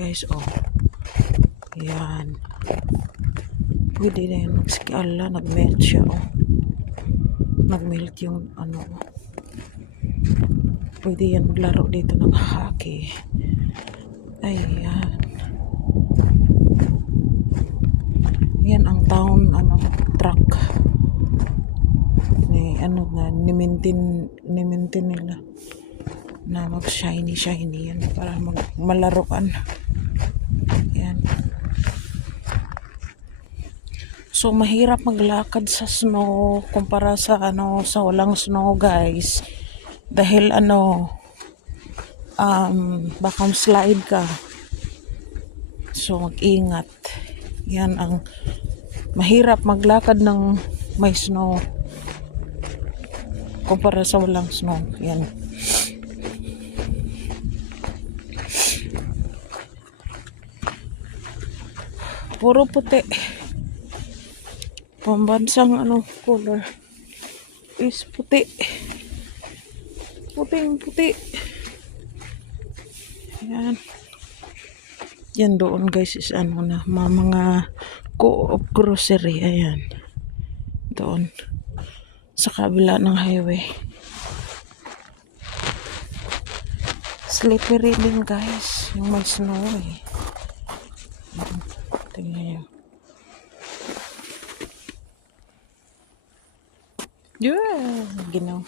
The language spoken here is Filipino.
guys, oh. Yan. Pwede na yan magskiala. Nag-melt siya, oh. Nag-melt yung ano. Pwede yan maglaro dito ng hockey. Ayan. Yan ang town truck. Ni-maintain nila na mag shiny yan para malaruan. Yan. So mahirap maglakad sa snow kumpara sa sa walang snow, guys. Dahil baka slide ka. So mag-ingat. Yan ang mahirap maglakad ng may snow kumpara sa walang snow. Yan. Puro puti. Pambansang color is puti. Puting-puti. Yan. Yan doon, guys, is mga co-op grocery. Ayan. Doon. Sa kabila ng highway. Slippery din, guys. Yung may snow, eh. Tingnan nyo. Yeah, ginaw.